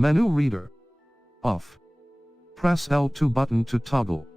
Menu reader. Off. Press L2 button to toggle.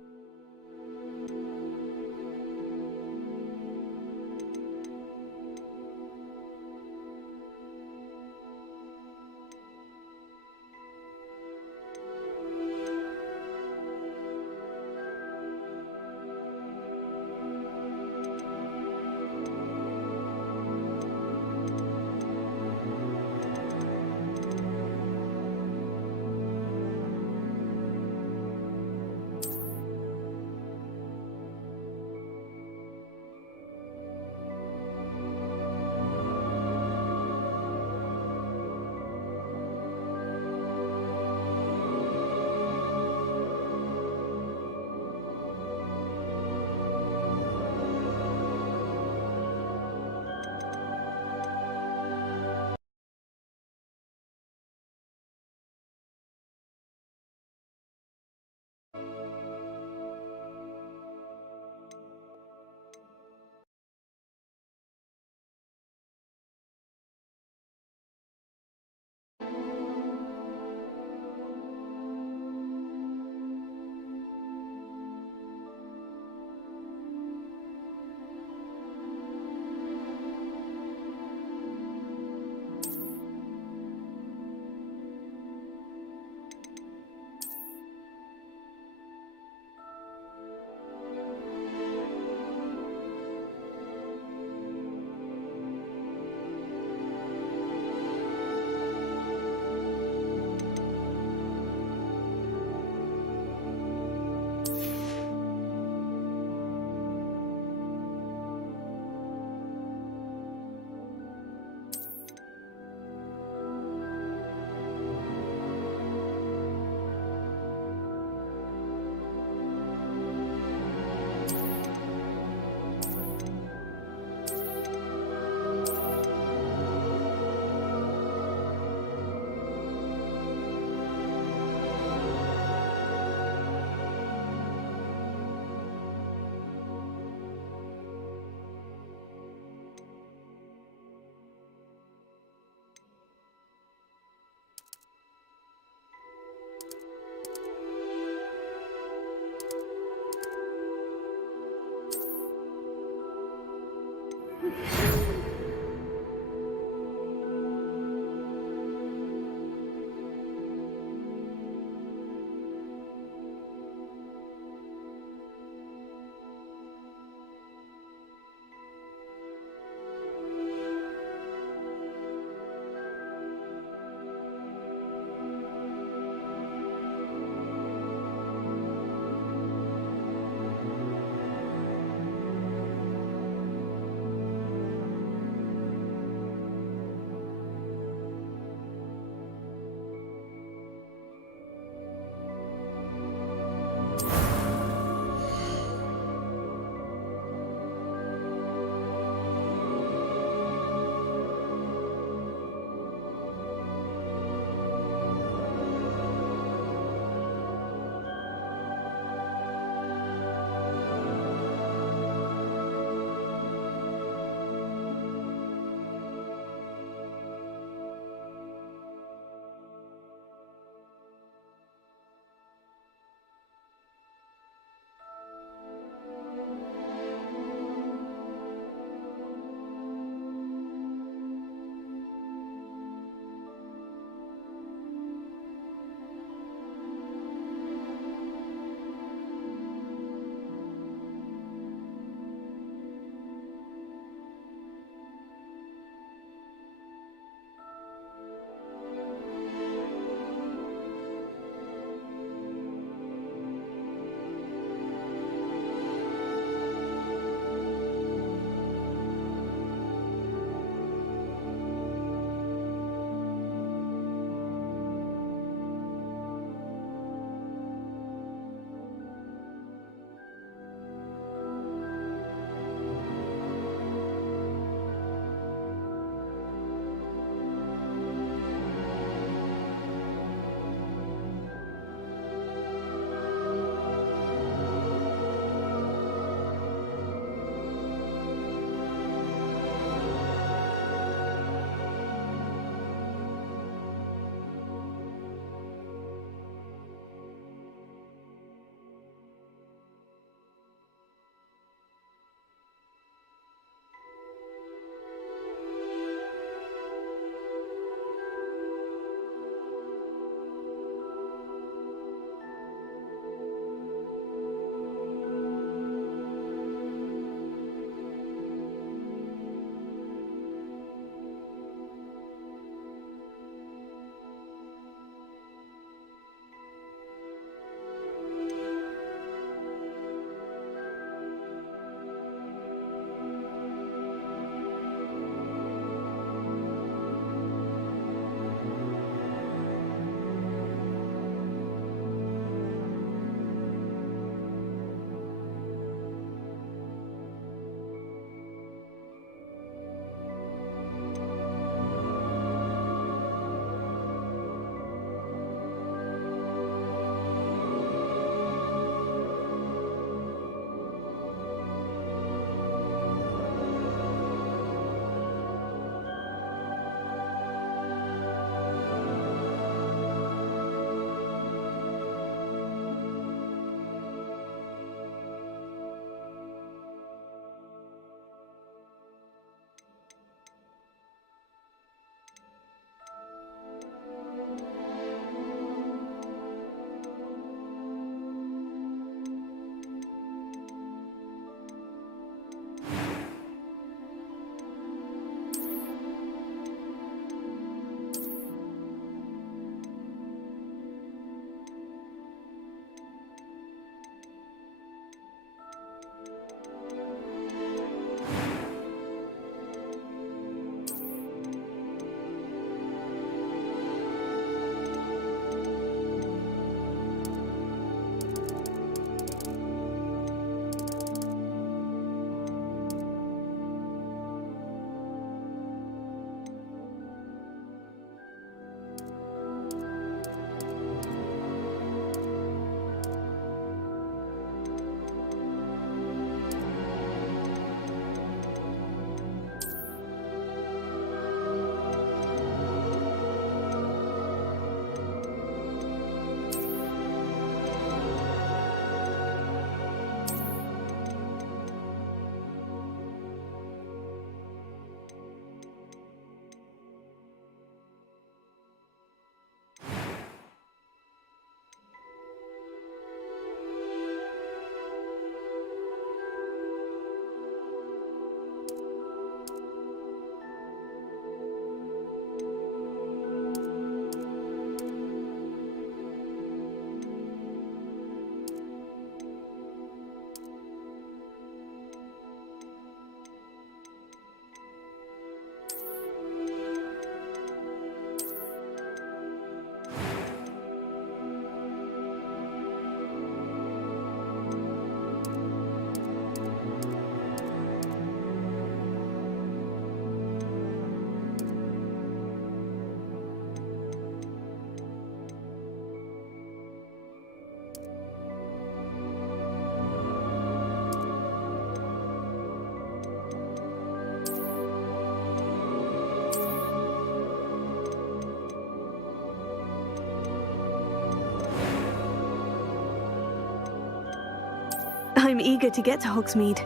I'm eager to get to Hogsmeade.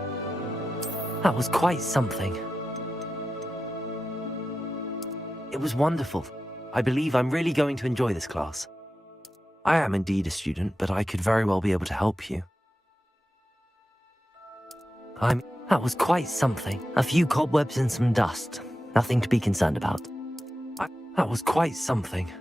That was quite something. It was wonderful. I believe I'm really going to enjoy this class. I am indeed a student, but I could very well be able to help you. That was quite something. A few cobwebs and some dust. Nothing to be concerned about. That was quite something.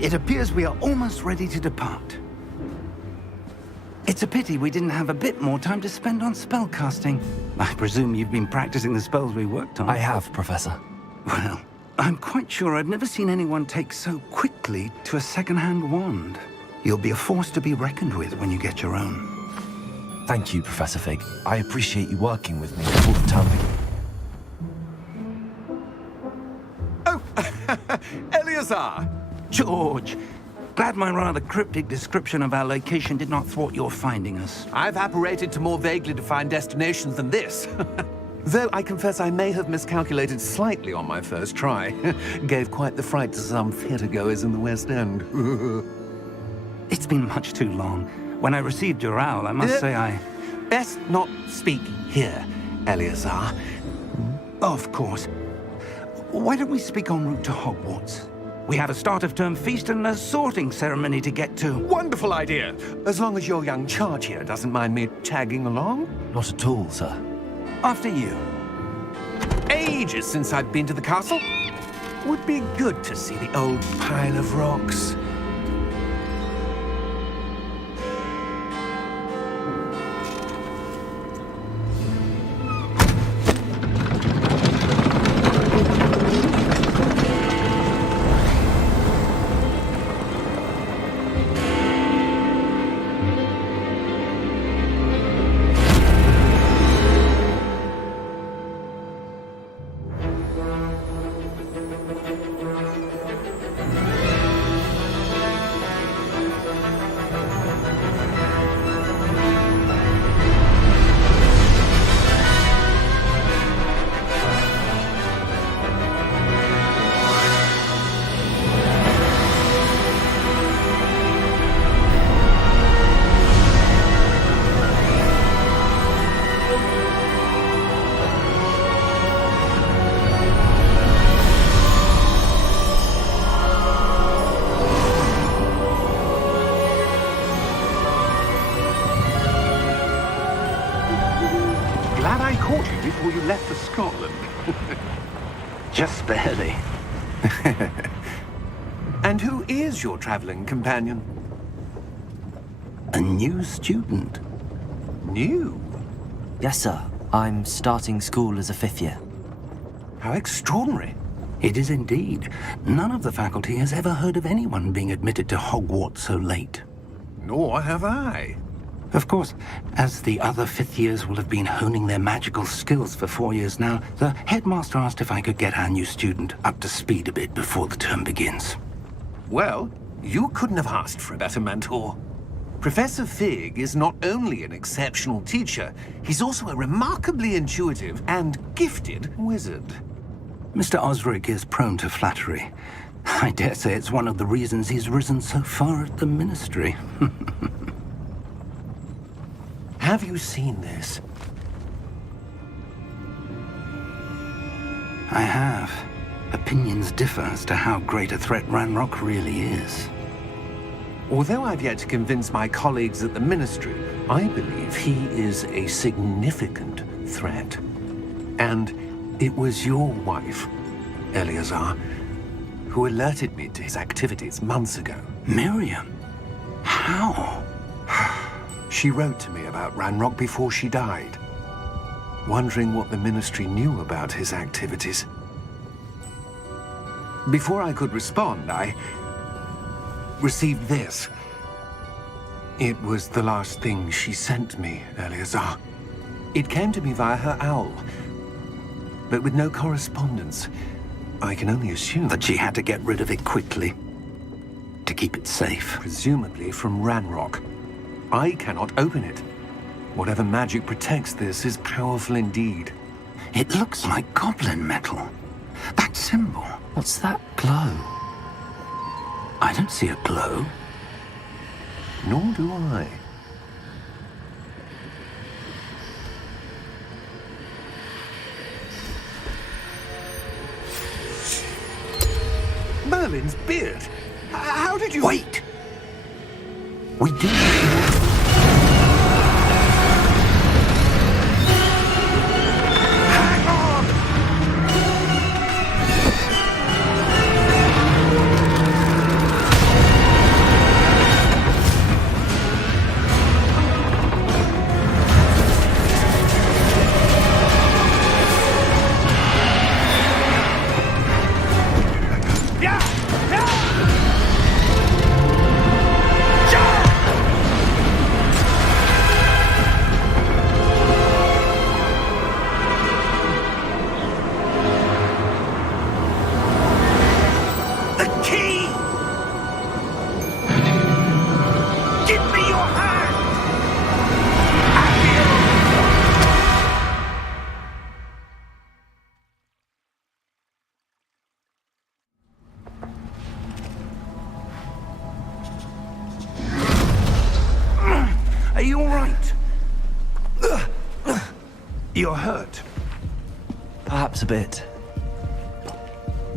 It appears we are almost ready to depart. It's a pity we didn't have a bit more time to spend on spellcasting. I presume you've been practicing the spells we worked on. I have, Professor. Well, I'm quite sure I've never seen anyone take so quickly to a second-hand wand. You'll be a force to be reckoned with when you get your own. Thank you, Professor Fig. I appreciate you working with me before the term begins. Oh, Eleazar! George, glad my rather cryptic description of our location did not thwart your finding us. I've apparated to more vaguely defined destinations than this. Though I confess I may have miscalculated slightly on my first try. Gave quite the fright to some theatre-goers in the West End. It's been much too long. When I received your owl, I must say I... Best not speak here, Eleazar. Of course. Why don't we speak en route to Hogwarts? We have a start-of-term feast and a sorting ceremony to get to. Wonderful idea! As long as your young charge here doesn't mind me tagging along. Not at all, sir. After you. Ages since I've been to the castle. Would be good to see the old pile of rocks. Glad I caught you before you left for Scotland. Just barely. And who is your traveling companion? A new student. New? Yes, sir. I'm starting school as a 5th year. How extraordinary. It is indeed. None of the faculty has ever heard of anyone being admitted to Hogwarts so late. Nor have I. Of course, as the other 5th years will have been honing their magical skills for 4 years now, the headmaster asked if I could get our new student up to speed a bit before the term begins. Well, you couldn't have asked for a better mentor. Professor Fig is not only an exceptional teacher, he's also a remarkably intuitive and gifted wizard. Mr. Osric is prone to flattery. I dare say it's one of the reasons he's risen so far at the Ministry. Have you seen this? I have. Opinions differ as to how great a threat Ranrock really is. Although I've yet to convince my colleagues at the Ministry, I believe he is a significant threat. And it was your wife, Eleazar, who alerted me to his activities months ago. Miriam? How? She wrote to me about Ranrock before she died, wondering what the Ministry knew about his activities. Before I could respond, I received this. It was the last thing she sent me, Eleazar. It came to me via her owl, but with no correspondence. I can only assume That she had to get rid of it quickly, to keep it safe. presumably from Ranrock. I cannot open it. Whatever magic protects this is powerful indeed. It looks like goblin metal. That symbol. What's that glow? I don't see a glow. Nor do I. Merlin's beard! How did you... Wait! We do. Hang on! Yeah! Yeah! The key! Give me your hand! Are you all right? You're hurt. Perhaps a bit.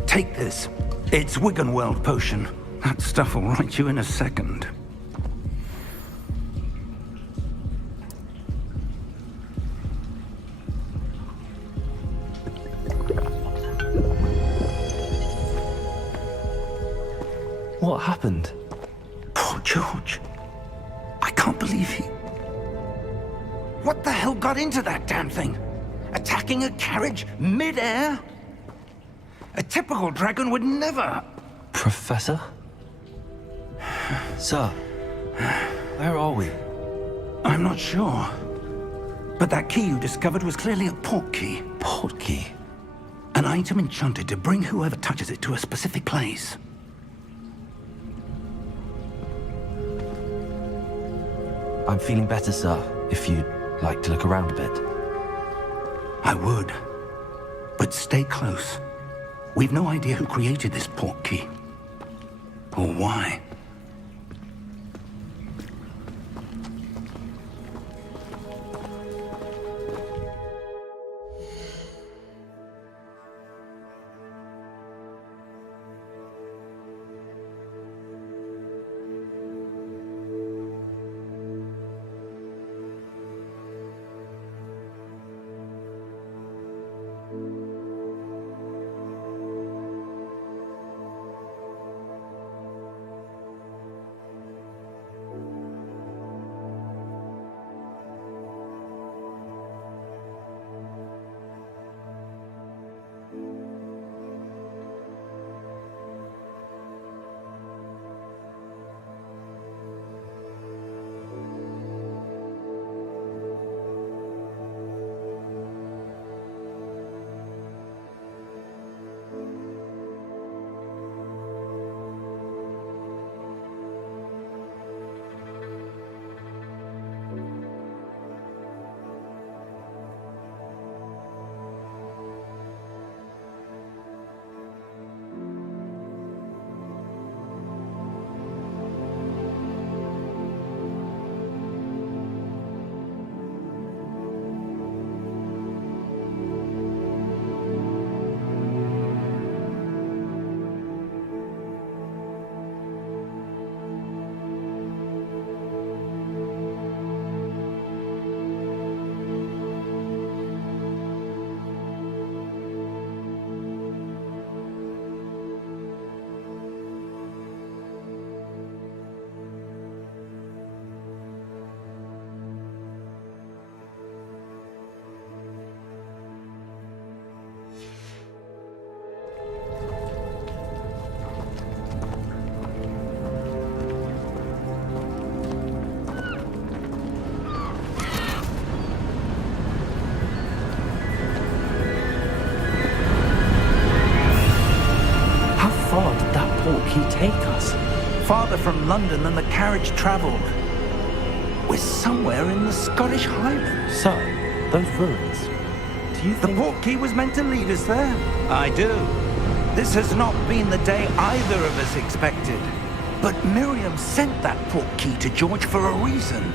Take this. It's Wiggenweld potion. That stuff will right you in a second. What happened? Poor George. I can't believe he... What the hell got into that damn thing? Attacking a carriage mid-air? A typical dragon would never... Professor? Sir, where are we? I'm not sure. But that key you discovered was clearly a port key. Port key? An item enchanted to bring whoever touches it to a specific place. I'm feeling better, sir, if you'd like to look around a bit. I would. But stay close. We've no idea who created this port key. Or why. farther from London than the carriage travelled. We're somewhere in the Scottish Highlands. So, those ruins. Do you The think... portkey was meant to lead us there? I do. This has not been the day either of us expected. But Miriam sent that portkey to George for a reason.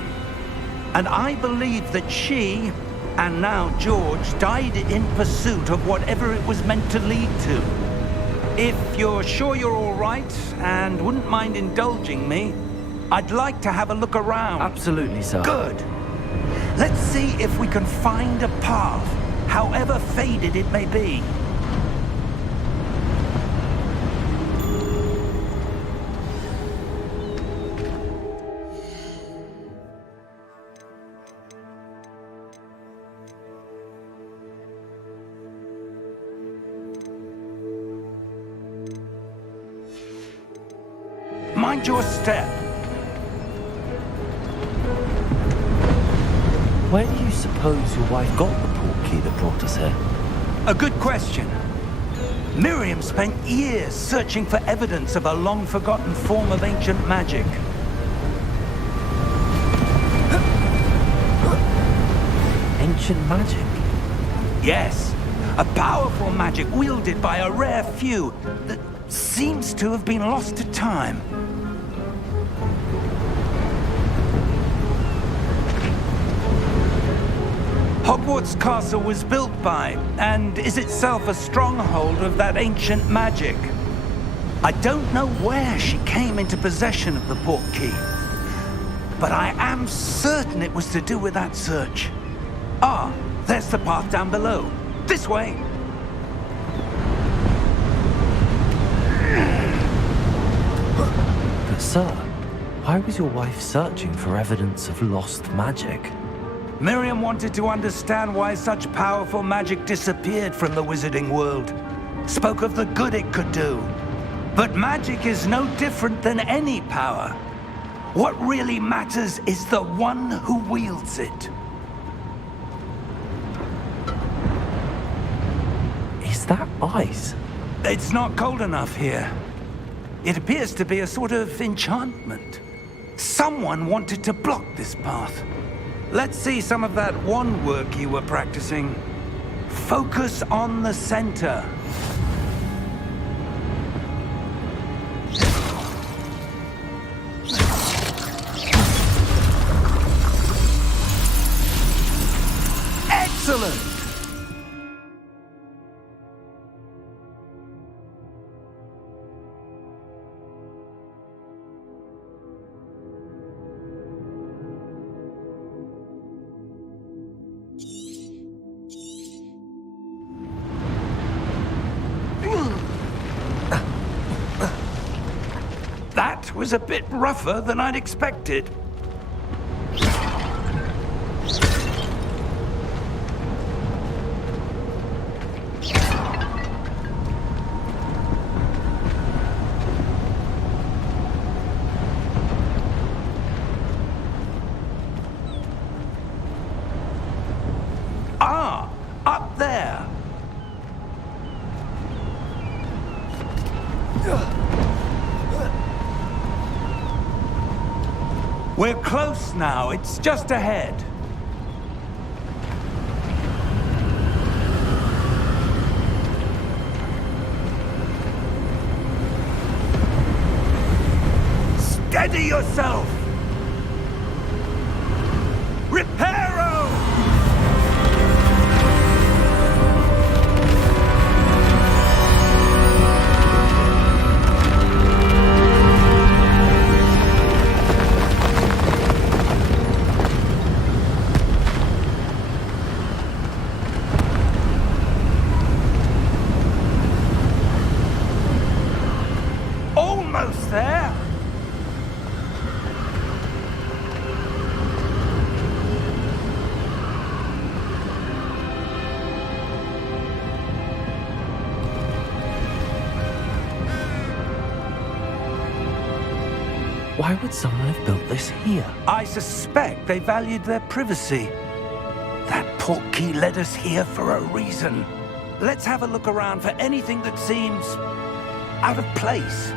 And I believe that she, and now George, died in pursuit of whatever it was meant to lead to. If you're sure you're all right, and wouldn't mind indulging me, I'd like to have a look around. Absolutely, sir. Good. Let's see if we can find a path, however faded it may be. Mind your step. Where do you suppose your wife got the portkey that brought us here? A good question. Miriam spent years searching for evidence of a long-forgotten form of ancient magic. Ancient magic? Yes, a powerful magic wielded by a rare few that seems to have been lost to time. Hogwarts Castle was built by, and is itself a stronghold of that ancient magic. I don't know where she came into possession of the portkey, but I am certain it was to do with that search. Ah, there's the path down below. This way. But sir, why was your wife searching for evidence of lost magic? Miriam wanted to understand why such powerful magic disappeared from the wizarding world. Spoke of the good it could do. But magic is no different than any power. What really matters is the one who wields it. Is that ice? It's not cold enough here. It appears to be a sort of enchantment. Someone wanted to block this path. Let's see some of that wand work you were practicing. Focus on the center. Excellent! That was a bit rougher than I'd expected. Ah, up there. We're close now. It's just ahead. Steady yourself! Reparo! Almost there. Why would someone have built this here? I suspect they valued their privacy. That portkey led us here for a reason. Let's have a look around for anything that seems out of place.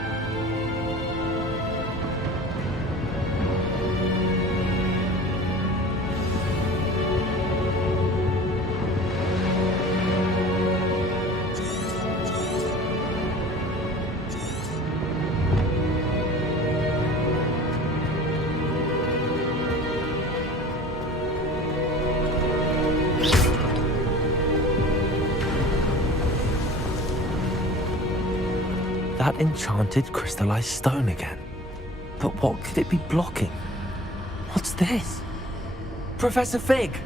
that enchanted crystallized stone again. But what could it be blocking? What's this? Professor Fig!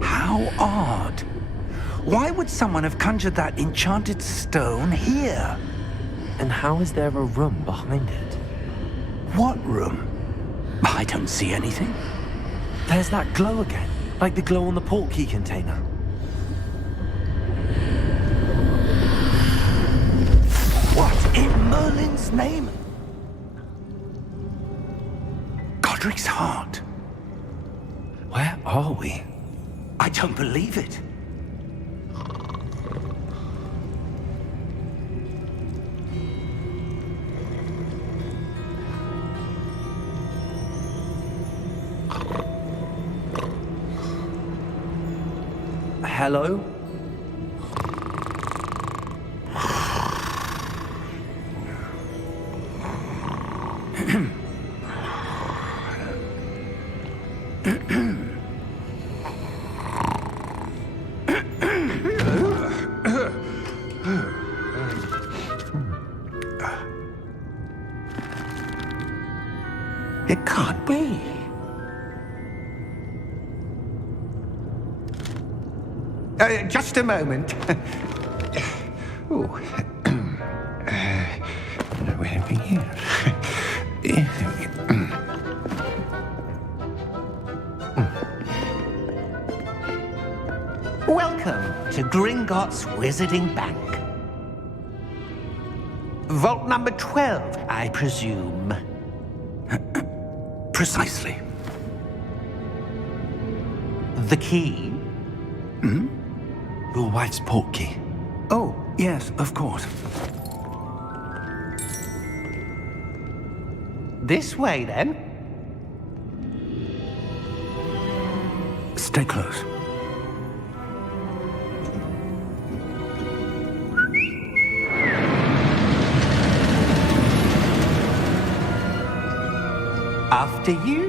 How odd. Why would someone have conjured that enchanted stone here? And how is there a room behind it? What room? I don't see anything. There's that glow again, like the glow on the portkey container. What in Merlin's name? Godric's heart. Where are we? I don't believe it. Hello? It can't be. Just a moment. Oh. Where are we here? Welcome to Gringotts Wizarding Bank. Vault number 12, I presume. Precisely. The key? Your wife's portkey. Oh, yes, of course. This way, then. Stay close. After you.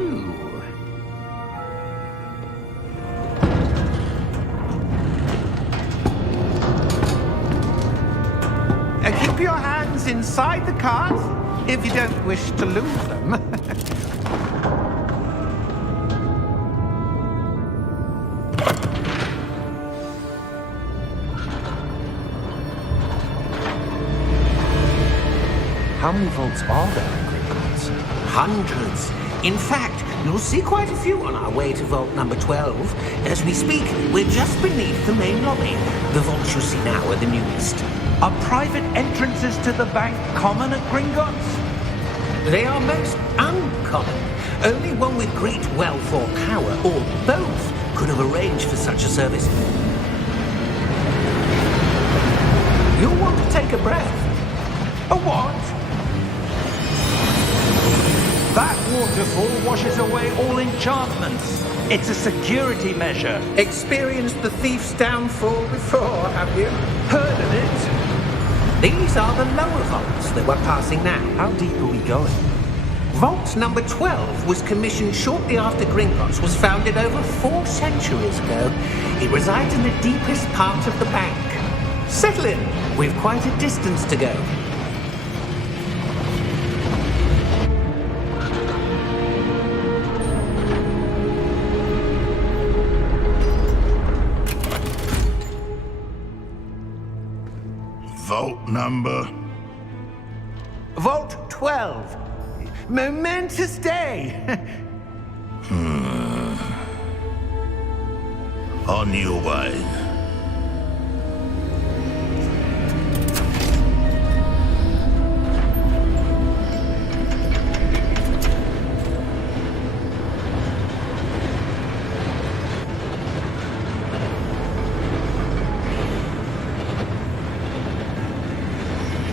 Keep your hands inside the cart if you don't wish to lose them. How many vaults are there in Gringotts? Hundreds. In fact, you'll see quite a few on our way to vault number 12. As we speak, we're just beneath the main lobby. The vaults you see now are the newest. Are private entrances to the bank common at Gringotts? They are most uncommon. Only one with great wealth or power, or both, could have arranged for such a service. You'll want to take a breath. A what? That waterfall washes away all enchantments. It's a security measure. Experienced the thief's downfall before, have you? Heard of it? These are the lower vaults that we're passing now. How deep are we going? Vault number 12 was commissioned shortly after Gringotts was founded over 4 centuries ago. It resides in the deepest part of the bank. Settle in. We've quite a distance to go. Vault number? Vault 12. Momentous day. On your way.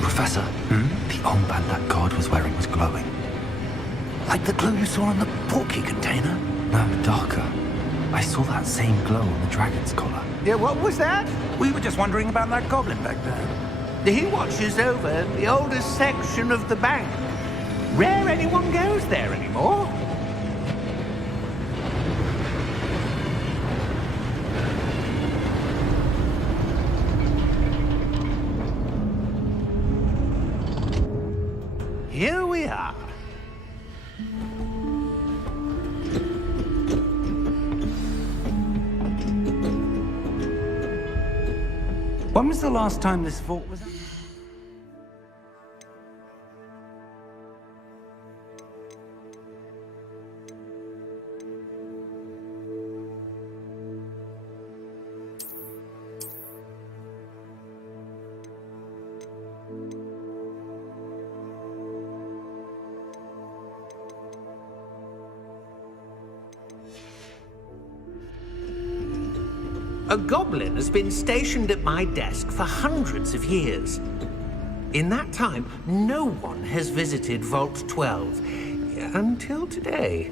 Professor, the armband that guard was wearing was glowing. Like the glow you saw in the portkey container? No, darker. I saw that same glow on the dragon's collar. Yeah, what was that? We were just wondering about that goblin back there. He watches over the oldest section of the bank. Rare anyone goes there anymore. Here we are. When was the last time this vault was... A goblin has been stationed at my desk for hundreds of years. In that time, no one has visited Vault 12. Until today.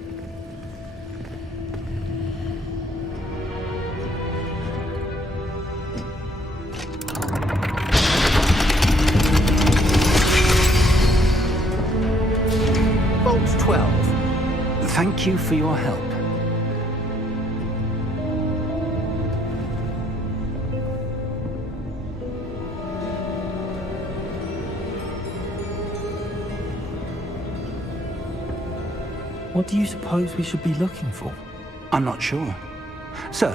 Vault 12. Thank you for your help. What do you suppose we should be looking for? I'm not sure. Sir,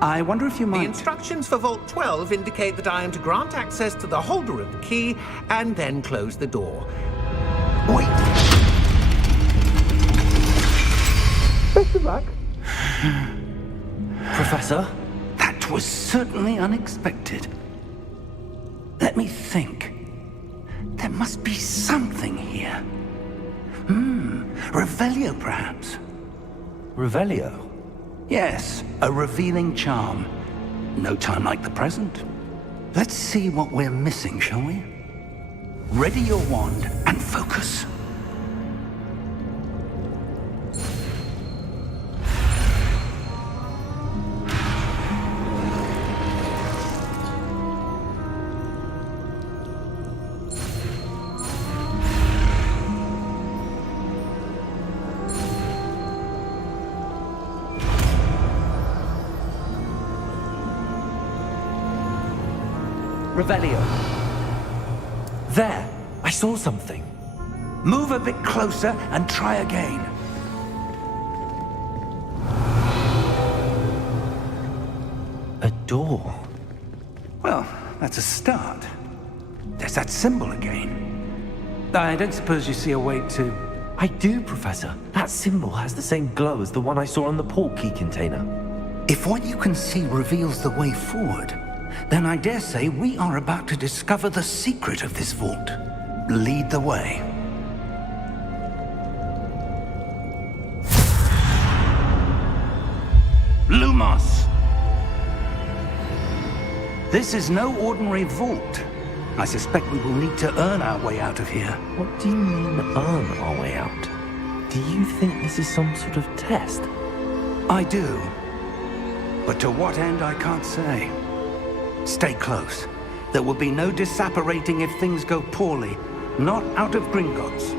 I wonder if you The might... instructions for Vault 12 indicate that I am to grant access to the holder of the key and then close the door. Wait! Best of luck. Professor? That was certainly unexpected. Let me think. There must be something here. Revelio, perhaps? Revelio? Yes, a revealing charm. No time like the present. Let's see what we're missing, shall we? Ready your wand and focus. Revelio. There! I saw something. Move a bit closer and try again. A door. Well, that's a start. There's that symbol again. I don't suppose you see a way to... I do, Professor. That symbol has the same glow as the one I saw on the port key container. If what you can see reveals the way forward, then I dare say we are about to discover the secret of this vault. Lead the way. Lumos! This is no ordinary vault. I suspect we will need to earn our way out of here. What do you mean, earn our way out? Do you think this is some sort of test? I do. But to what end, I can't say. Stay close. There will be no disapparating if things go poorly. Not out of Gringotts.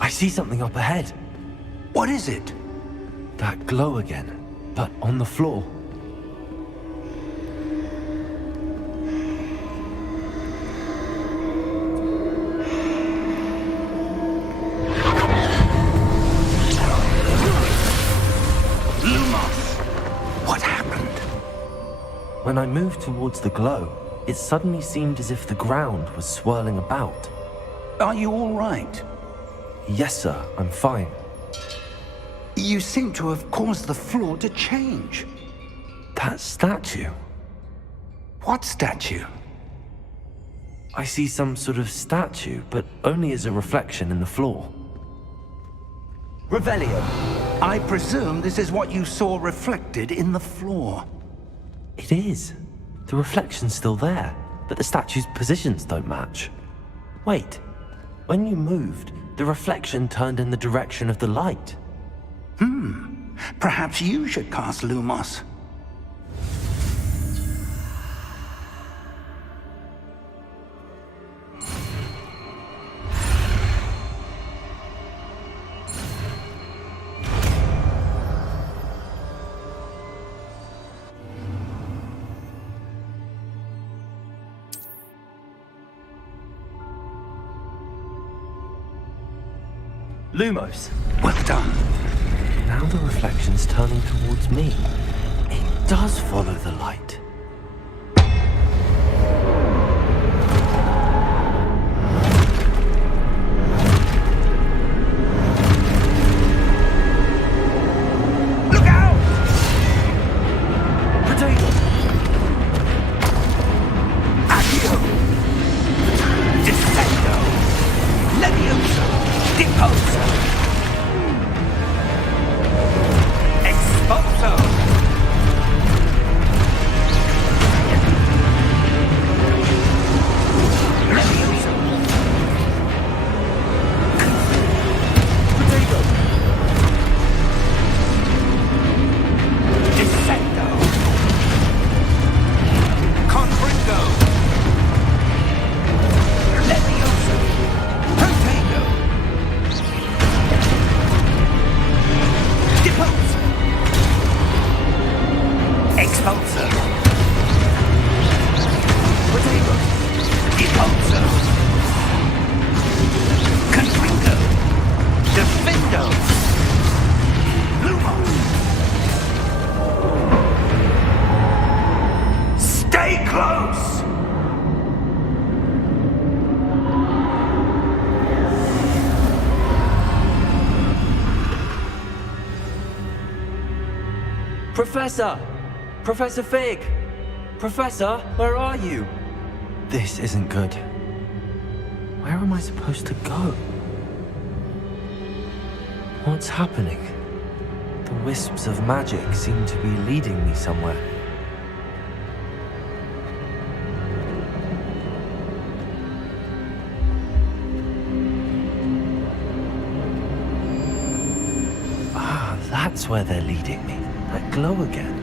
I see something up ahead. What is it? That glow again, but on the floor. Lumos! What happened? When I moved towards the glow, it suddenly seemed as if the ground was swirling about. Are you all right? Yes, sir, I'm fine. You seem to have caused the floor to change. That statue. What statue? I see some sort of statue, but only as a reflection in the floor. Revelio. I presume this is what you saw reflected in the floor. It is. The reflection's still there, but the statue's positions don't match. Wait, when you moved, the reflection turned in the direction of the light. Perhaps you should cast Lumos. Lumos. Well done. Now the reflection's turning towards me. It does follow the light. Look out! Potato! Accio! Descendo! Levioso! Deposo! Exposo! Levioso! Potato! Descendo! Confringo! Levioso! Protego! Deposo! Expulso! Protego! Deposo! Confringo! Defendo! Lumo! Stay close! Professor! Professor Fig! Professor, where are you? This isn't good. Where am I supposed to go? What's happening? The wisps of magic seem to be leading me somewhere. Ah, that's where they're leading me. That glow again.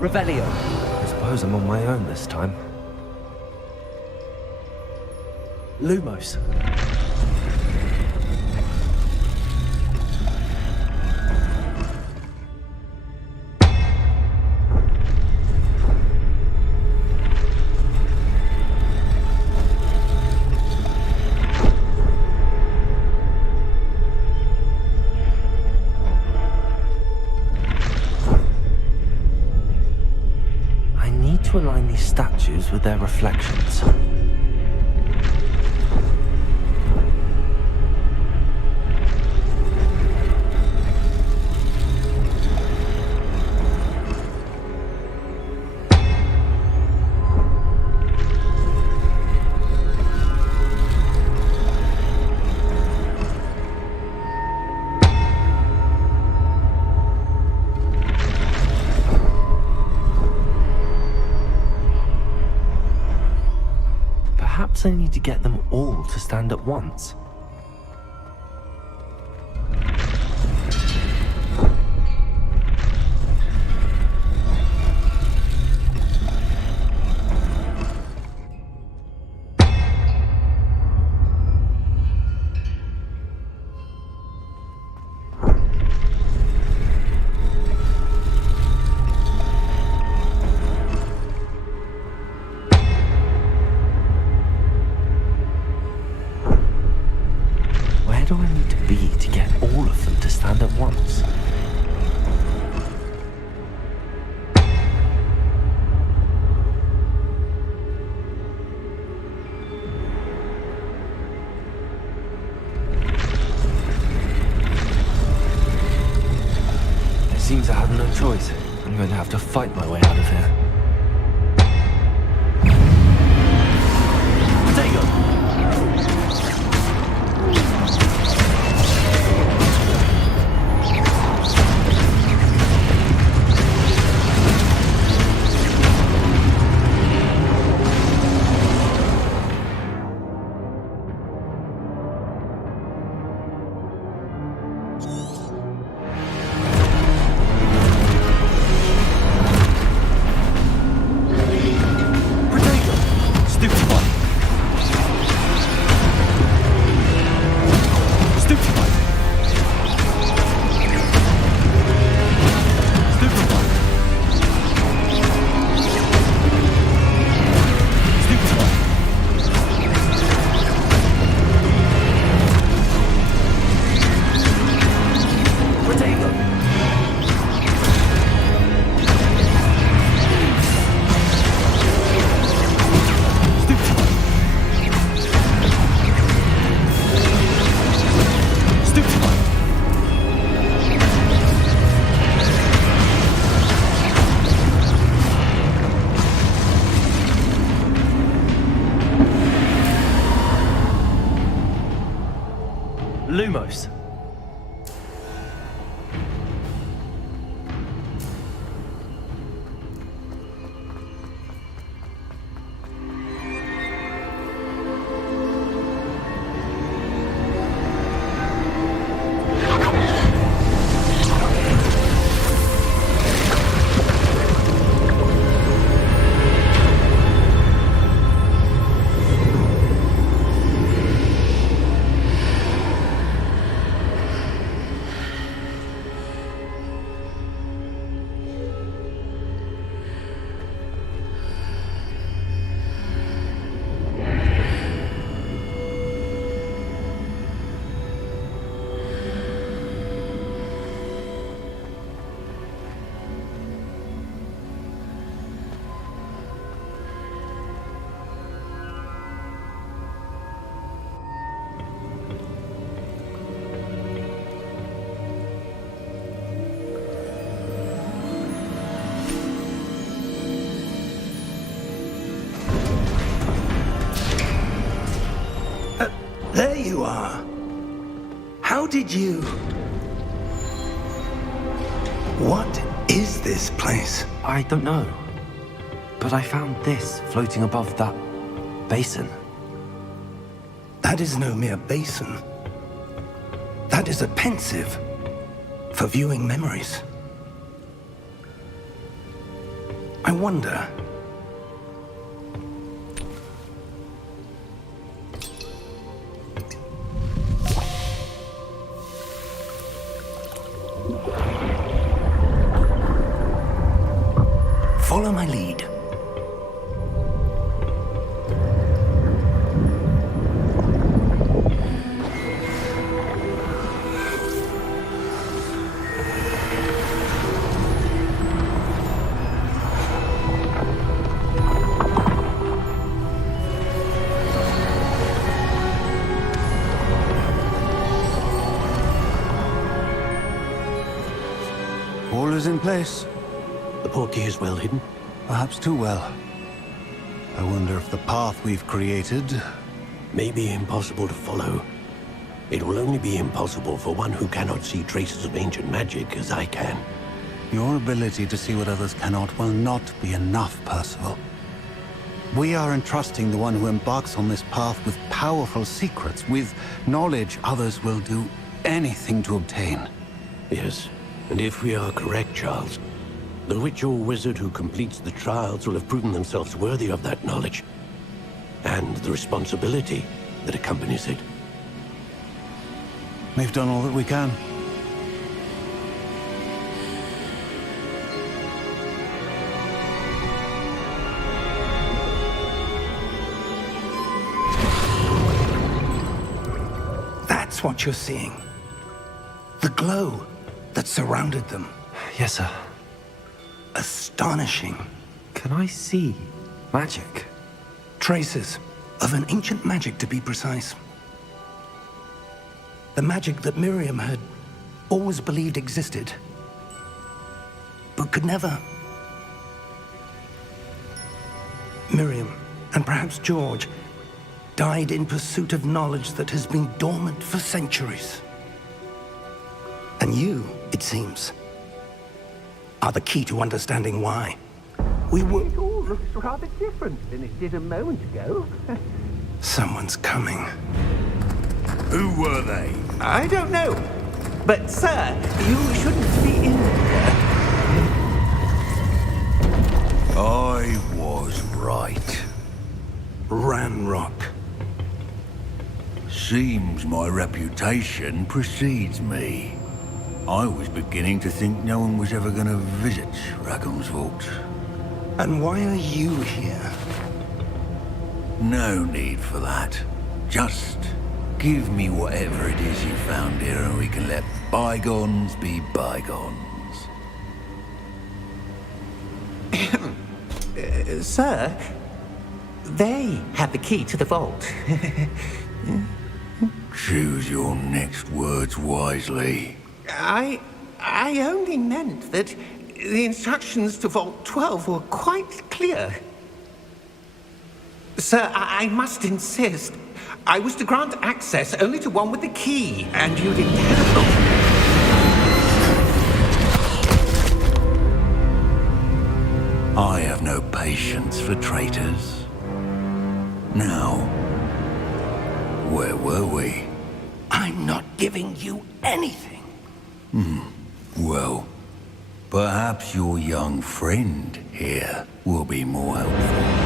Revelio. I suppose I'm on my own this time. Lumos. To align these statues with their reflections. Perhaps I need to get them all to stand at once. Where do I need to be to get all of them to stand at once? It seems I have no choice. I'm going to have to fight my way out of here. There you go. Lumos. There you are. How did you... What is this place? I don't know. But I found this floating above that basin. That is no mere basin. That is a pensive for viewing memories. I wonder... Follow my lead. All is in place. The portkey is well hidden. Perhaps too well. I wonder if the path we've created... May be impossible to follow. It will only be impossible for one who cannot see traces of ancient magic as I can. Your ability to see what others cannot will not be enough, Percival. We are entrusting the one who embarks on this path with powerful secrets, with knowledge others will do anything to obtain. Yes, and if we are correct, Charles, the witch or wizard who completes the trials will have proven themselves worthy of that knowledge, and the responsibility that accompanies it. We've done all that we can. That's what you're seeing. The glow that surrounded them. Yes, sir. Astonishing. Can I see magic? Traces of an ancient magic, to be precise. The magic that Miriam had always believed existed, but could never. Miriam, and perhaps George, died in pursuit of knowledge that has been dormant for centuries. And you, it seems, are the key to understanding why. We were... It all looks rather different than it did a moment ago. Someone's coming. Who were they? I don't know. But, sir, you shouldn't be in there. I was right. Ranrock. Seems my reputation precedes me. I was beginning to think no one was ever going to visit Rackham's vault. And why are you here? No need for that. Just give me whatever it is you found here and we can let bygones be bygones. Sir, they have the key to the vault. Choose your next words wisely. I only meant that the instructions to Vault 12 were quite clear. Sir, I must insist. I was to grant access only to one with the key, and you didn't have... I have no patience for traitors. Now, where were we? I'm not giving you anything. Well, perhaps your young friend here will be more helpful.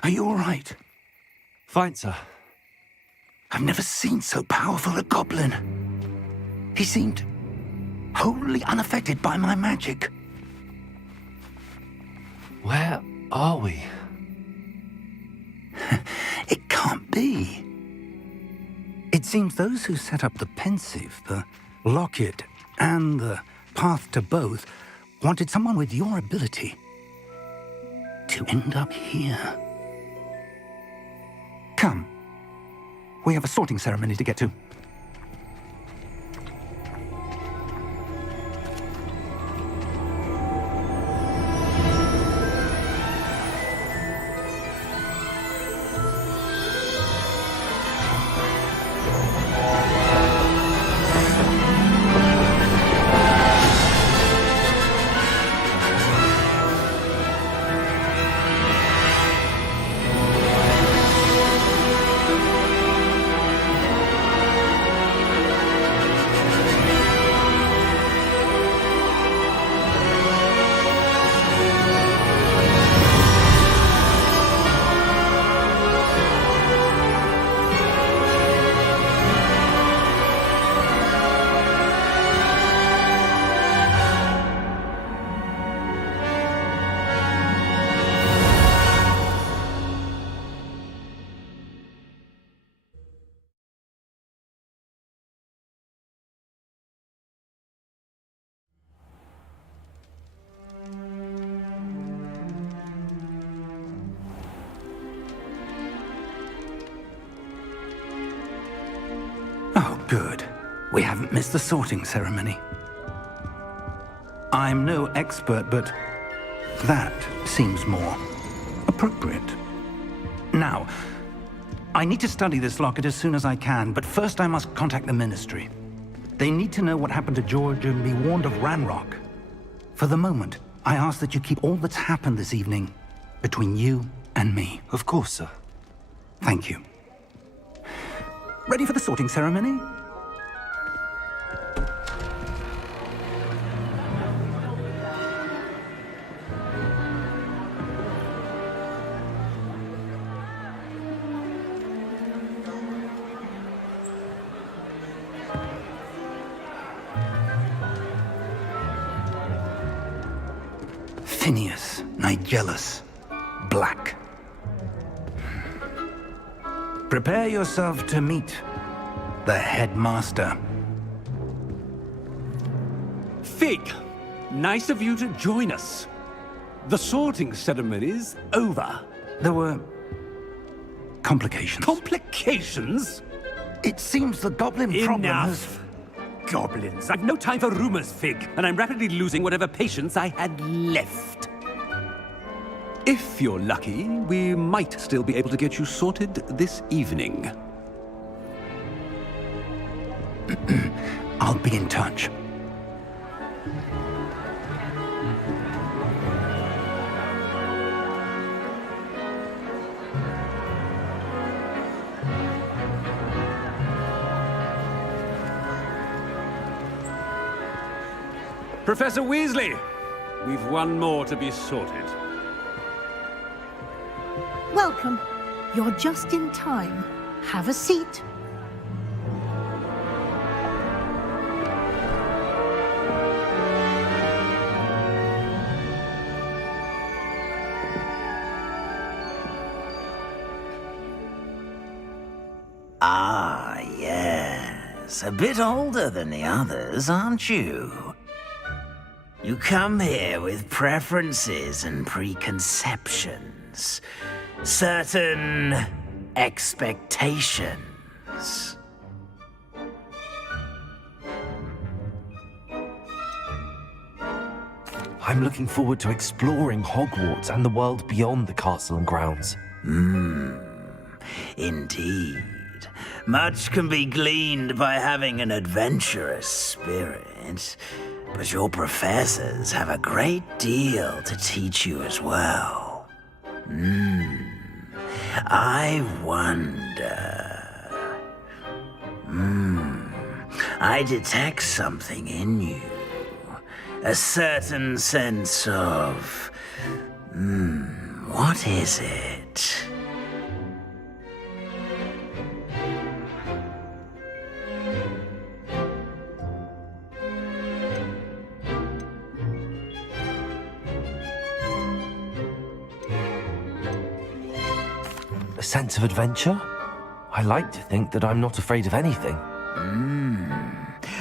Are you all right? Fine, sir. I've never seen so powerful a goblin. He seemed wholly unaffected by my magic. Where are we? It can't be. It seems those who set up the pensive, the locket, and the path to both wanted someone with your ability to end up here. Come. We have a sorting ceremony to get to. Oh, good. We haven't missed the sorting ceremony. I'm no expert, but that seems more appropriate. Now, I need to study this locket as soon as I can, but first I must contact the Ministry. They need to know what happened to George and be warned of Ranrock. For the moment, I ask that you keep all that's happened this evening between you and me. Of course, sir. Thank you. Ready for the sorting ceremony? Phineas, Nigellus, Black. Prepare yourself to meet the headmaster. Fig, nice of you to join us. The sorting ceremony's over. There were complications. Complications? It seems the goblin problem has... Enough. Goblins. I've no time for rumors, Fig, and I'm rapidly losing whatever patience I had left. If you're lucky, we might still be able to get you sorted this evening. I'll be in touch. Professor Weasley, we've one more to be sorted. Welcome. You're just in time. Have a seat. Ah, yes. A bit older than the others, aren't you? You come here with preferences and preconceptions. Certain expectations. I'm looking forward to exploring Hogwarts and the world beyond the castle and grounds. Indeed. Much can be gleaned by having an adventurous spirit, but your professors have a great deal to teach you as well. I wonder... I detect something in you. A certain sense of... what is it? A sense of adventure? I like to think that I'm not afraid of anything.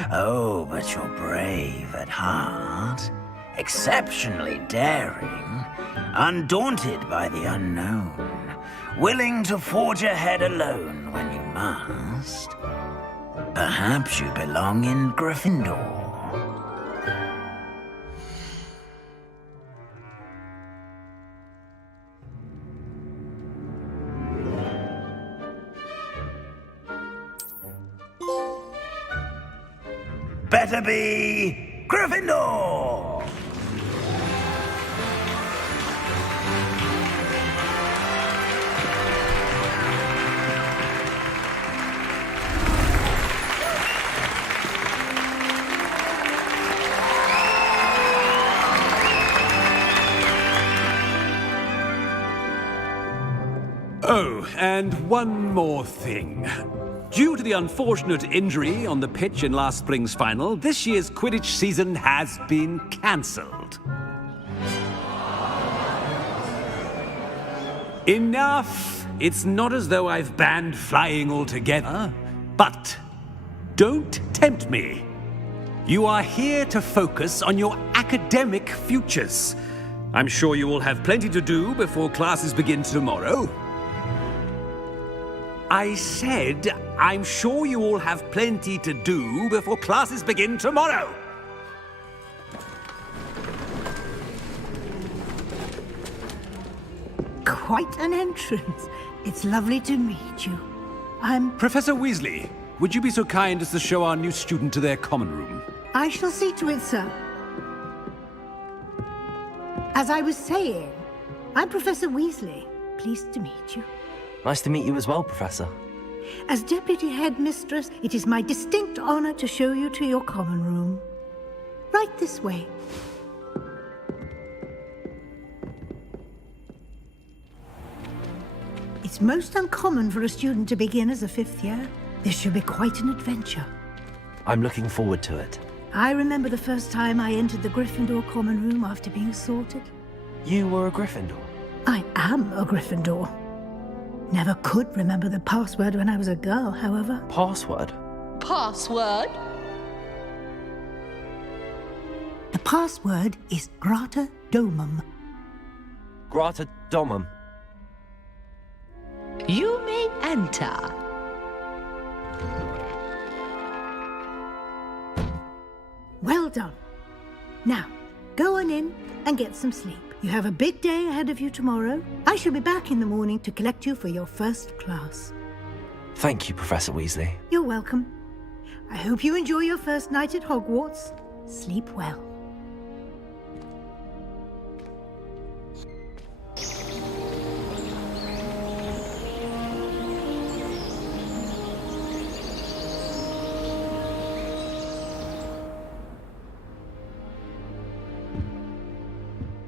Oh, but you're brave at heart, exceptionally daring, undaunted by the unknown, willing to forge ahead alone when you must. Perhaps you belong in Gryffindor. Better be Gryffindor! Oh, and one more thing. Due to the unfortunate injury on the pitch in last spring's final, this year's Quidditch season has been cancelled. Enough! It's not as though I've banned flying altogether, but don't tempt me. You are here to focus on your academic futures. I'm sure you will have plenty to do before classes begin tomorrow. I said, I'm sure you all have plenty to do before classes begin tomorrow. Quite an entrance. It's lovely to meet you. Professor Weasley, would you be so kind as to show our new student to their common room? I shall see to it, sir. As I was saying, I'm Professor Weasley. Pleased to meet you. Nice to meet you as well, Professor. As Deputy Headmistress, it is my distinct honor to show you to your common room. Right this way. It's most uncommon for a student to begin as a fifth year. This should be quite an adventure. I'm looking forward to it. I remember the first time I entered the Gryffindor common room after being sorted. You were a Gryffindor? I am a Gryffindor. Never could remember the password when I was a girl, however. Password? Password? The password is Grata Domum. Grata Domum. You may enter. Well done. Now, go on in and get some sleep. You have a big day ahead of you tomorrow. I shall be back in the morning to collect you for your first class. Thank you, Professor Weasley. You're welcome. I hope you enjoy your first night at Hogwarts. Sleep well.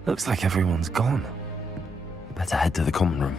Looks like everyone's gone. Better head to the common room.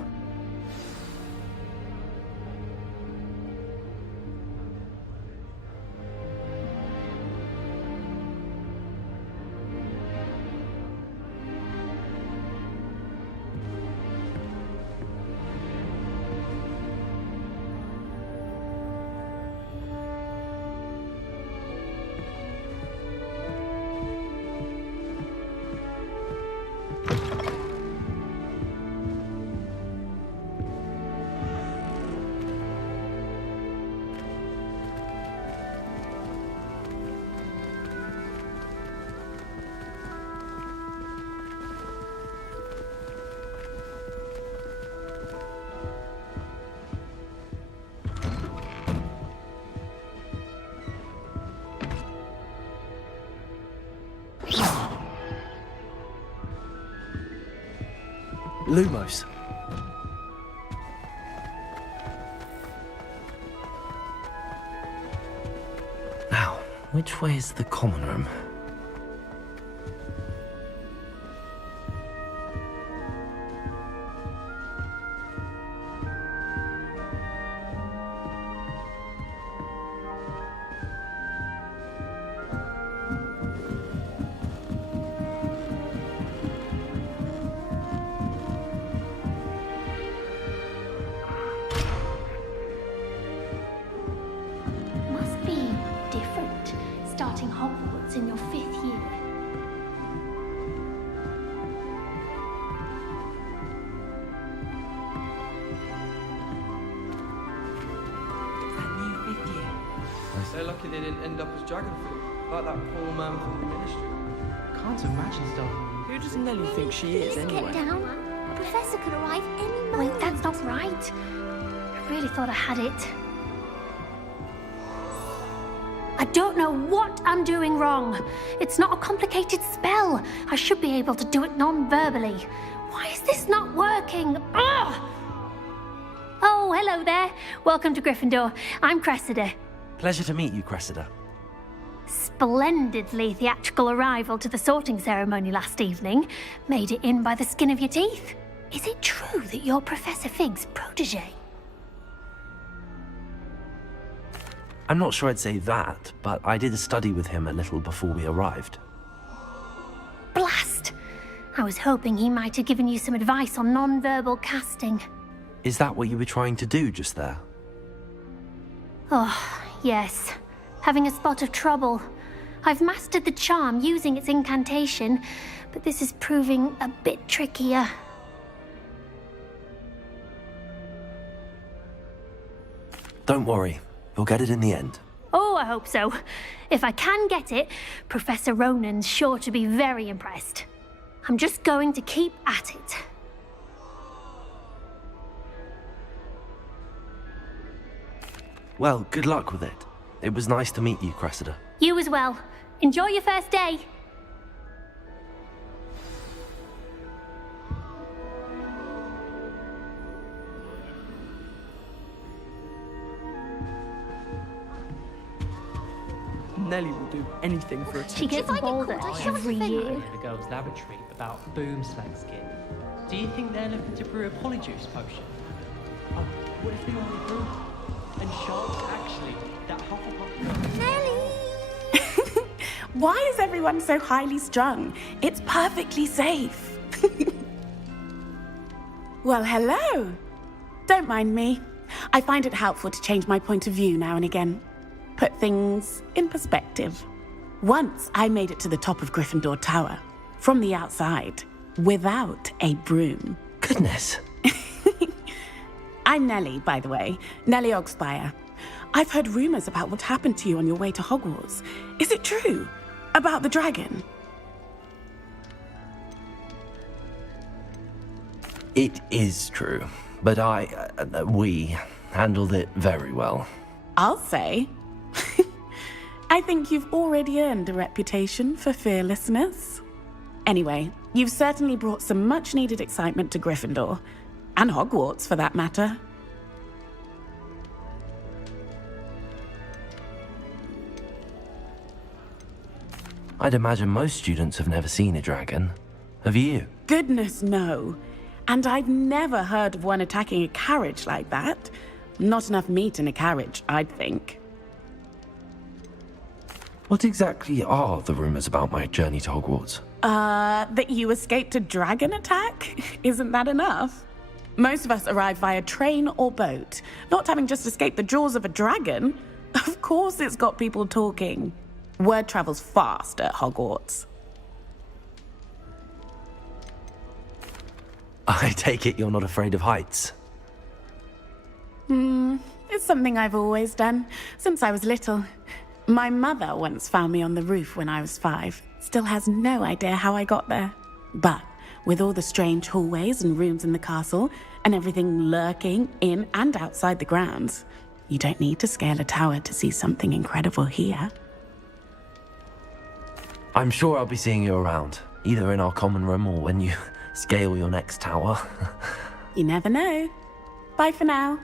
Lumos. Now, which way is the common room? Must be different, starting Hogwarts in your 5th year. That new 5th year. They're lucky they didn't end up as dragon fruit, like that poor man from the ministry. Can't imagine starting. Who does Nelly think she is, Please anyway? get down. Professor could arrive any moment. Wait, that's not right. I really thought I had it. I don't know what I'm doing wrong. It's not a complicated spell. I should be able to do it non-verbally. Why is this not working? Ugh! Oh, hello there. Welcome to Gryffindor. I'm Cressida. Pleasure to meet you, Cressida. Splendidly theatrical arrival to the sorting ceremony last evening. Made it in by the skin of your teeth. Is it true that you're Professor Fig's protege? I'm not sure I'd say that, but I did study with him a little before we arrived. Blast! I was hoping he might have given you some advice on non-verbal casting. Is that what you were trying to do just there? Oh, yes. Having a spot of trouble. I've mastered the charm using its incantation, but this is proving a bit trickier. Don't worry, you'll get it in the end. Oh, I hope so. If I can get it, Professor Ronan's sure to be very impressed. I'm just going to keep at it. Well, good luck with it. It was nice to meet you, Cressida. You as well. Enjoy your first day. Nelly will do anything for She attention. gets bolder every year. The girls' laboratory about boomslag skin. Do you think they're looking to brew a polyjuice potion? Oh, what if they only brew? And Charlotte actually, that Hufflepuff. Nelly! Why is everyone so highly strung? It's perfectly safe. Well, hello. Don't mind me. I find it helpful to change my point of view now and again. Put things in perspective. Once I made it to the top of Gryffindor Tower, from the outside, without a broom. Goodness. I'm Nellie, by the way. Nellie Ogspire. I've heard rumors about what happened to you on your way to Hogwarts. Is it true? About the dragon? It is true, but we handled it very well. I'll say. I think you've already earned a reputation for fearlessness. Anyway, you've certainly brought some much-needed excitement to Gryffindor. And Hogwarts, for that matter. I'd imagine most students have never seen a dragon. Have you? Goodness, no. And I've never heard of one attacking a carriage like that. Not enough meat in a carriage, I'd think. What exactly are the rumors about my journey to Hogwarts? That you escaped a dragon attack? Isn't that enough? Most of us arrive via train or boat, not having just escaped the jaws of a dragon. Of course it's got people talking. Word travels fast at Hogwarts. I take it you're not afraid of heights? It's something I've always done, since I was little. My mother once found me on the roof when I was 5. Still has no idea how I got there. But with all the strange hallways and rooms in the castle, and everything lurking in and outside the grounds, you don't need to scale a tower to see something incredible here. I'm sure I'll be seeing you around, either in our common room or when you scale your next tower. You never know. Bye for now.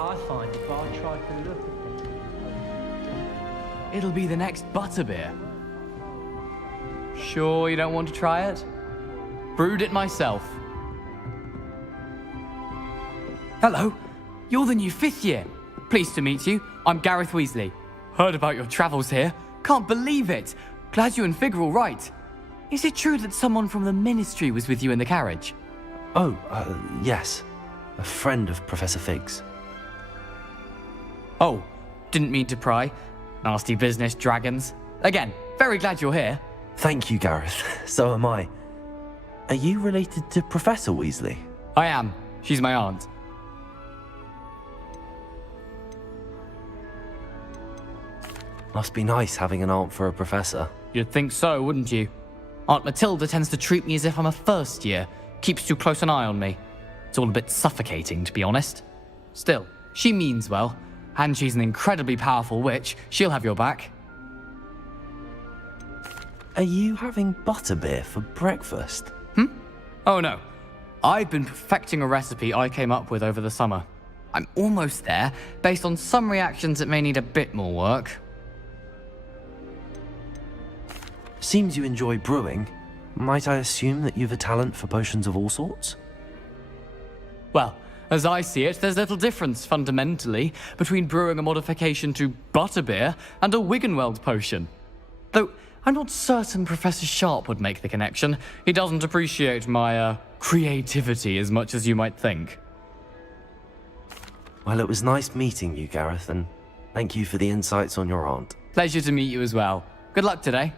I find if I try to look at things... It'll be the next butterbeer. Sure you don't want to try it? Brewed it myself. Hello, you're the new 5th year. Pleased to meet you. I'm Gareth Weasley. Heard about your travels here. Can't believe it. Glad you and Fig are all right. Is it true that someone from the Ministry was with you in the carriage? Oh, yes. A friend of Professor Fig's. Oh, didn't mean to pry. Nasty business, dragons. Again, very glad you're here. Thank you, Gareth. So am I. Are you related to Professor Weasley? I am. She's my aunt. Must be nice having an aunt for a professor. You'd think so, wouldn't you? Aunt Matilda tends to treat me as if I'm a first year. Keeps too close an eye on me. It's all a bit suffocating, to be honest. Still, she means well. And she's an incredibly powerful witch. She'll have your back. Are you having butterbeer for breakfast? Oh no. I've been perfecting a recipe I came up with over the summer. I'm almost there, based on some reactions that may need a bit more work. Seems you enjoy brewing. Might I assume that you've a talent for potions of all sorts? Well, as I see it, there's little difference, fundamentally, between brewing a modification to butterbeer and a Wiggenweld potion. Though, I'm not certain Professor Sharp would make the connection. He doesn't appreciate my, creativity as much as you might think. Well, it was nice meeting you, Gareth, and thank you for the insights on your aunt. Pleasure to meet you as well. Good luck today.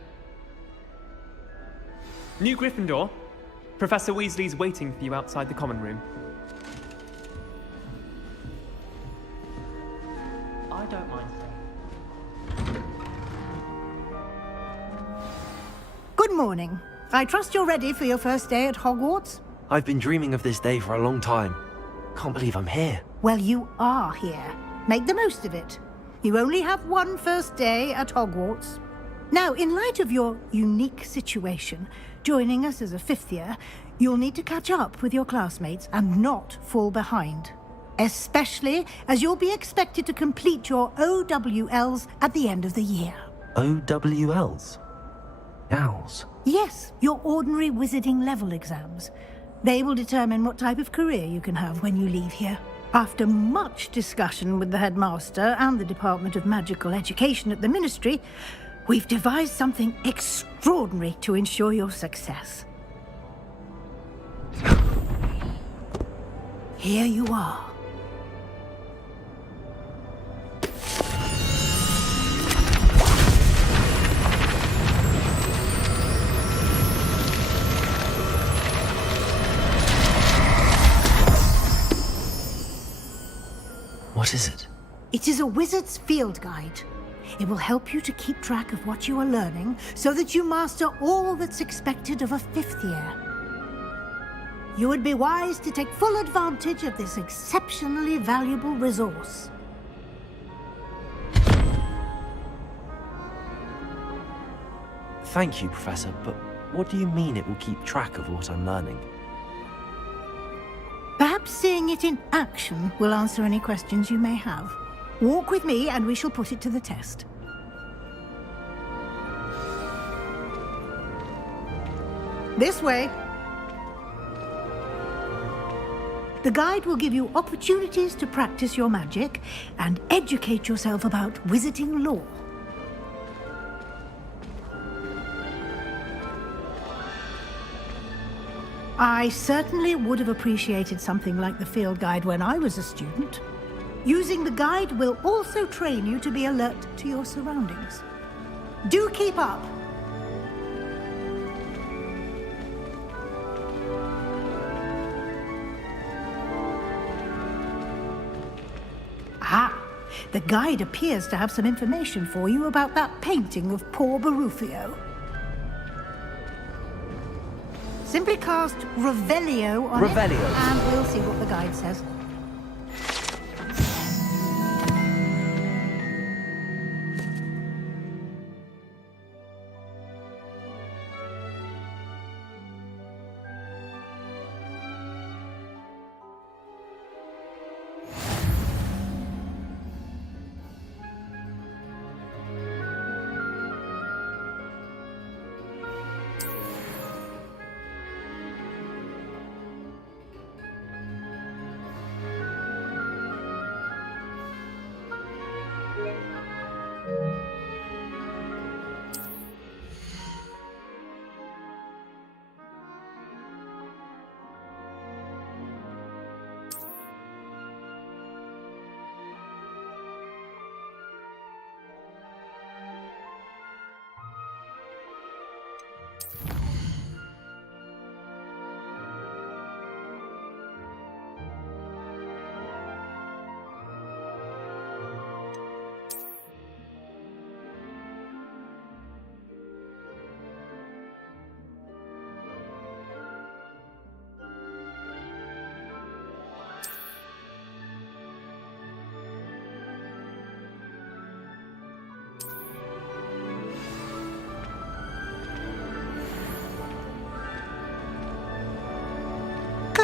New Gryffindor. Professor Weasley's waiting for you outside the common room. I don't mind, sir. Good morning. I trust you're ready for your first day at Hogwarts? I've been dreaming of this day for a long time. Can't believe I'm here. Well, you are here. Make the most of it. You only have one first day at Hogwarts. Now, in light of your unique situation, joining us as a 5th year, you'll need to catch up with your classmates and not fall behind. Especially as you'll be expected to complete your OWLs at the end of the year. OWLs? Owls? Yes, your ordinary wizarding level exams. They will determine what type of career you can have when you leave here. After much discussion with the headmaster and the Department of Magical Education at the Ministry, we've devised something extraordinary to ensure your success. Here you are. What is it? It is a wizard's field guide. It will help you to keep track of what you are learning so that you master all that's expected of a 5th year. You would be wise to take full advantage of this exceptionally valuable resource. Thank you, Professor, but what do you mean it will keep track of what I'm learning? Perhaps seeing it in action will answer any questions you may have. Walk with me and we shall put it to the test. This way. The guide will give you opportunities to practice your magic and educate yourself about wizarding lore. I certainly would have appreciated something like the field guide when I was a student. Using the guide will also train you to be alert to your surroundings. Do keep up! Ah, the guide appears to have some information for you about that painting of poor Barufio. Simply cast Revelio on it, and we'll see what the guide says.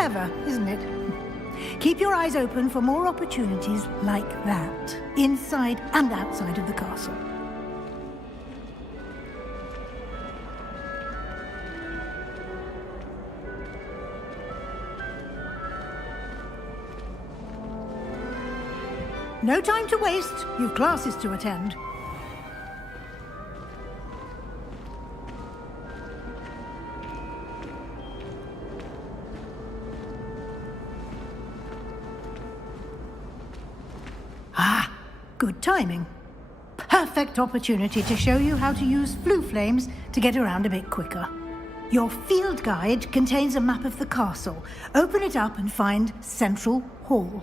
Clever, isn't it? Keep your eyes open for more opportunities like that, inside and outside of the castle. No time to waste. You've classes to attend. Ah, good timing. Perfect opportunity to show you how to use flue flames to get around a bit quicker. Your field guide contains a map of the castle. Open it up and find Central Hall.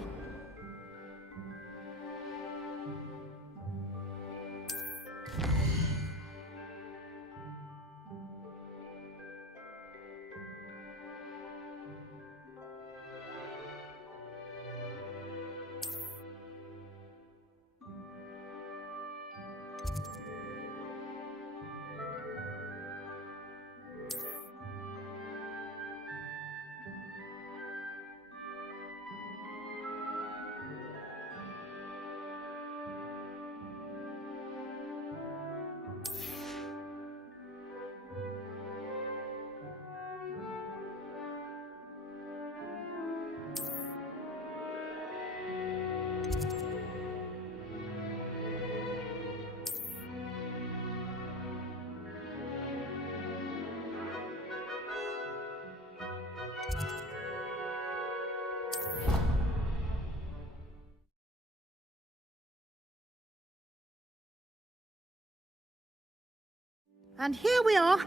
And here we are.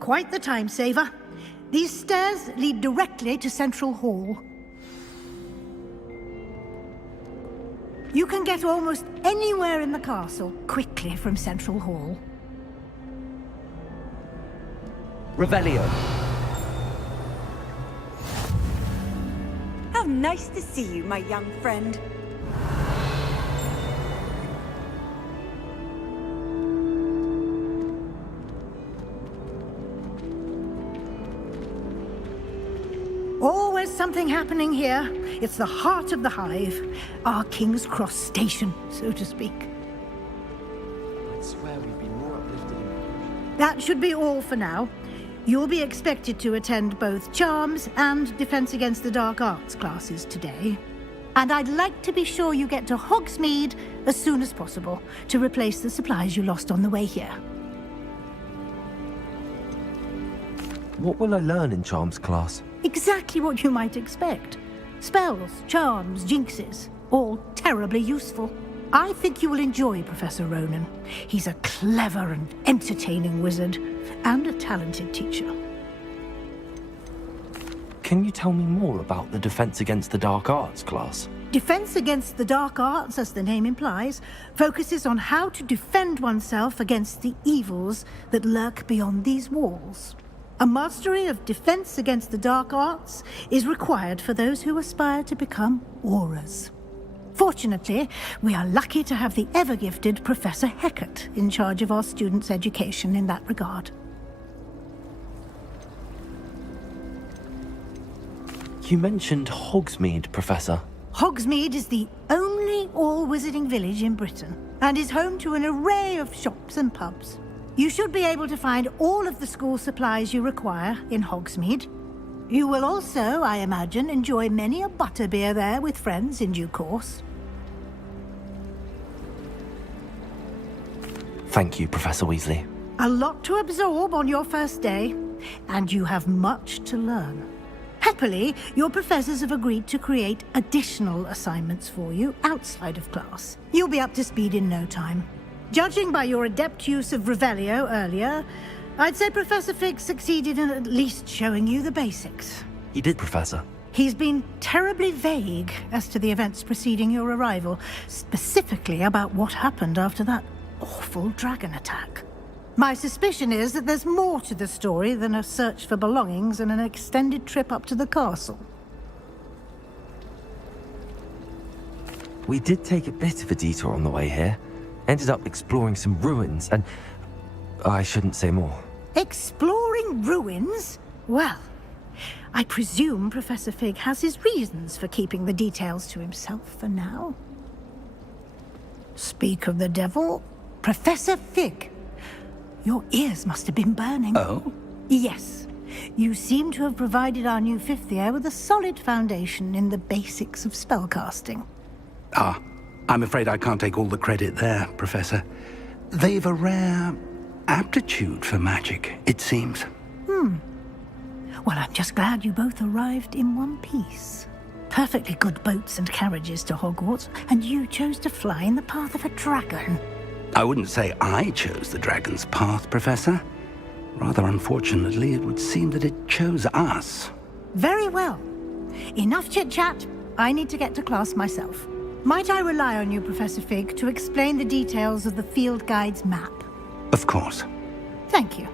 Quite the time saver. These stairs lead directly to Central Hall. You can get almost anywhere in the castle quickly from Central Hall. Revelio. How nice to see you, my young friend. Always something happening here. It's the heart of the hive. Our King's Cross station, so to speak. I'd swear we'd be more uplifted in... That should be all for now. You'll be expected to attend both Charms and Defense Against the Dark Arts classes today. And I'd like to be sure you get to Hogsmeade as soon as possible to replace the supplies you lost on the way here. What will I learn in Charms class? Exactly what you might expect. Spells, charms, jinxes, all terribly useful. I think you will enjoy Professor Ronan. He's a clever and entertaining wizard, and a talented teacher. Can you tell me more about the Defense Against the Dark Arts class? Defense Against the Dark Arts, as the name implies, focuses on how to defend oneself against the evils that lurk beyond these walls. A mastery of Defense Against the Dark Arts is required for those who aspire to become Auras. Fortunately, we are lucky to have the ever-gifted Professor Hecat in charge of our students' education in that regard. You mentioned Hogsmeade, Professor. Hogsmeade is the only all-wizarding village in Britain, and is home to an array of shops and pubs. You should be able to find all of the school supplies you require in Hogsmeade. You will also, I imagine, enjoy many a butterbeer there with friends in due course. Thank you, Professor Weasley. A lot to absorb on your first day, and you have much to learn. Happily, your professors have agreed to create additional assignments for you outside of class. You'll be up to speed in no time. Judging by your adept use of Revelio earlier, I'd say Professor Fig succeeded in at least showing you the basics. He did, Professor. He's been terribly vague as to the events preceding your arrival, specifically about what happened after that awful dragon attack. My suspicion is that there's more to the story than a search for belongings and an extended trip up to the castle. We did take a bit of a detour on the way here. Ended up exploring some ruins, and I shouldn't say more. Exploring ruins? Well, I presume Professor Fig has his reasons for keeping the details to himself for now. Speak of the devil, Professor Fig. Your ears must have been burning. Oh? Yes. You seem to have provided our new fifth year with a solid foundation in the basics of spellcasting. Ah, I'm afraid I can't take all the credit there, Professor. They've a rare aptitude for magic, it seems. Well, I'm just glad you both arrived in one piece. Perfectly good boats and carriages to Hogwarts, and you chose to fly in the path of a dragon. I wouldn't say I chose the dragon's path, Professor. Rather unfortunately, it would seem that it chose us. Very well. Enough chit-chat. I need to get to class myself. Might I rely on you, Professor Fig, to explain the details of the field guide's map? Of course. Thank you.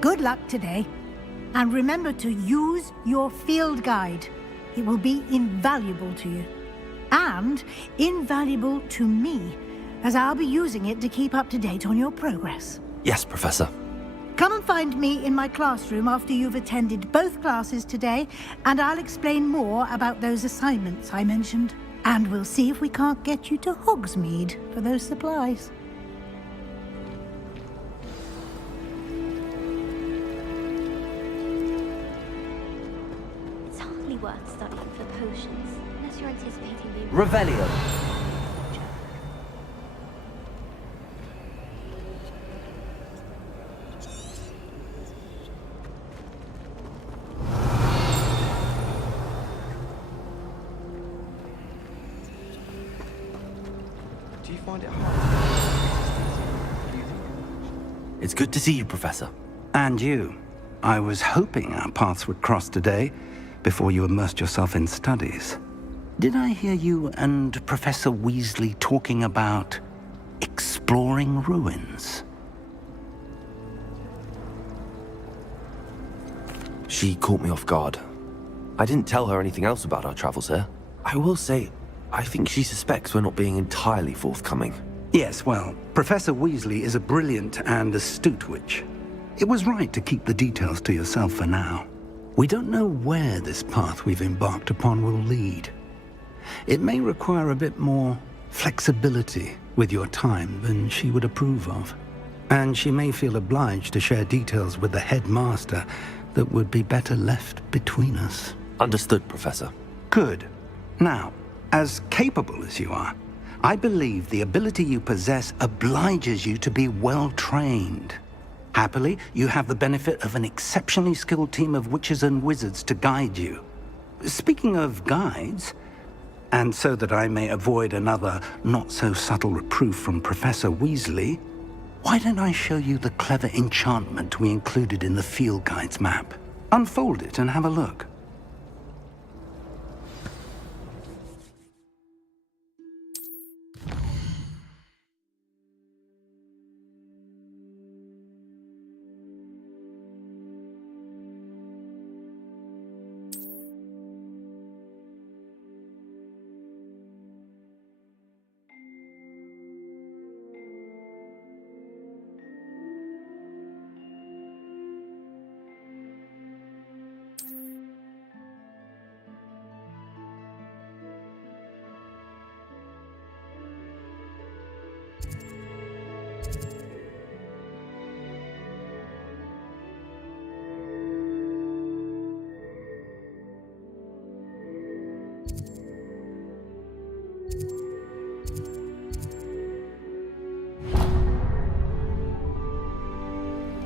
Good luck today. And remember to use your field guide. It will be invaluable to you. And invaluable to me, as I'll be using it to keep up to date on your progress. Yes, Professor. Come and find me in my classroom after you've attended both classes today, and I'll explain more about those assignments I mentioned. And we'll see if we can't get you to Hogsmeade for those supplies. It's hardly worth studying for potions, unless you're anticipating being... Revelio. Do you find it hard? It's good to see you, Professor. And you. I was hoping our paths would cross today, before you immersed yourself in studies. Did I hear you and Professor Weasley talking about exploring ruins? She caught me off guard. I didn't tell her anything else about our travels here. I will say, I think she suspects we're not being entirely forthcoming. Yes, well, Professor Weasley is a brilliant and astute witch. It was right to keep the details to yourself for now. We don't know where this path we've embarked upon will lead. It may require a bit more flexibility with your time than she would approve of. And she may feel obliged to share details with the headmaster that would be better left between us. Understood, Professor. Good. Now, as capable as you are, I believe the ability you possess obliges you to be well-trained. Happily, you have the benefit of an exceptionally skilled team of witches and wizards to guide you. Speaking of guides, and so that I may avoid another not-so-subtle reproof from Professor Weasley, why don't I show you the clever enchantment we included in the field guide's map? Unfold it and have a look.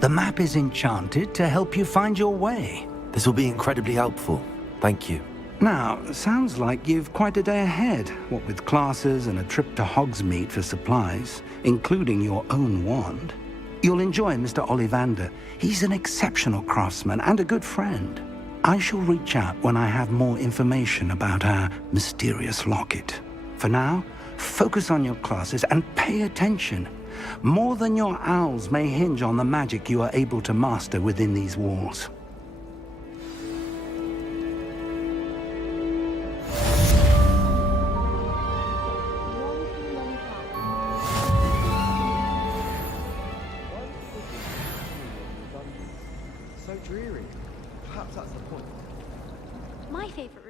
The map is enchanted to help you find your way. This will be incredibly helpful. Thank you. Now, sounds like you've quite a day ahead, what with classes and a trip to Hogsmeade for supplies, including your own wand. You'll enjoy Mr. Ollivander. He's an exceptional craftsman and a good friend. I shall reach out when I have more information about our mysterious locket. For now, focus on your classes and pay attention. More than your owls may hinge on the magic you are able to master within these walls. so dreary. Perhaps that's the point. My favourite